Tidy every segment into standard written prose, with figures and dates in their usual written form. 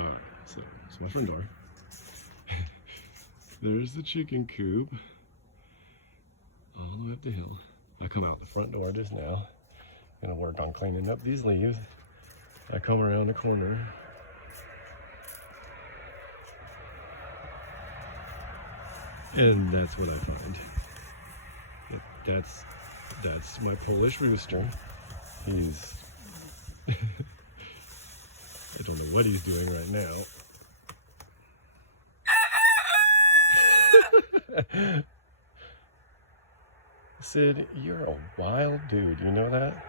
Alright, so it's my front door. There's the chicken coop. All the way up the hill. I come out the front door just now. Gonna work on cleaning up these leaves. I come around the corner. And that's what I find. That's my Polish rooster. He's I don't know what he's doing right now. Sid, you're a wild dude, you know that?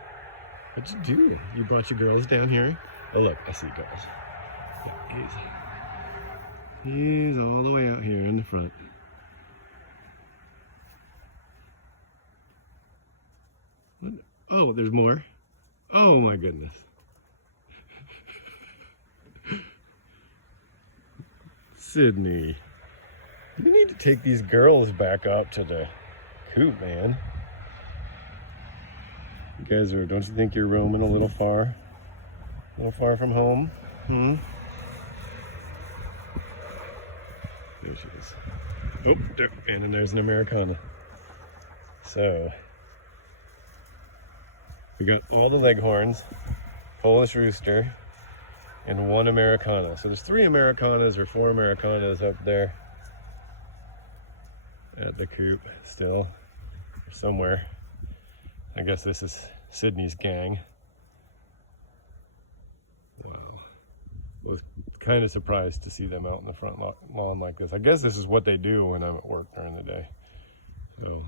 What'd you do? You brought your girls down here? Oh look, I see girls. Yeah, he's all the way out here in the front. What? Oh, there's more? Oh my goodness. Sydney, you need to take these girls back up to the coop, man. You guys are, don't you think you're roaming a little far from home? Hmm? There she is. Oh, there, and then there's an Americana. So, we got all the leghorns, Polish rooster, and one Americana. So there's 3 Americanas or 4 Americanas up there at the coop still, somewhere. I guess this is Sydney's gang. Wow. Was kind of surprised to see them out in the front lawn like this. I guess this is what they do when I'm at work during the day. So.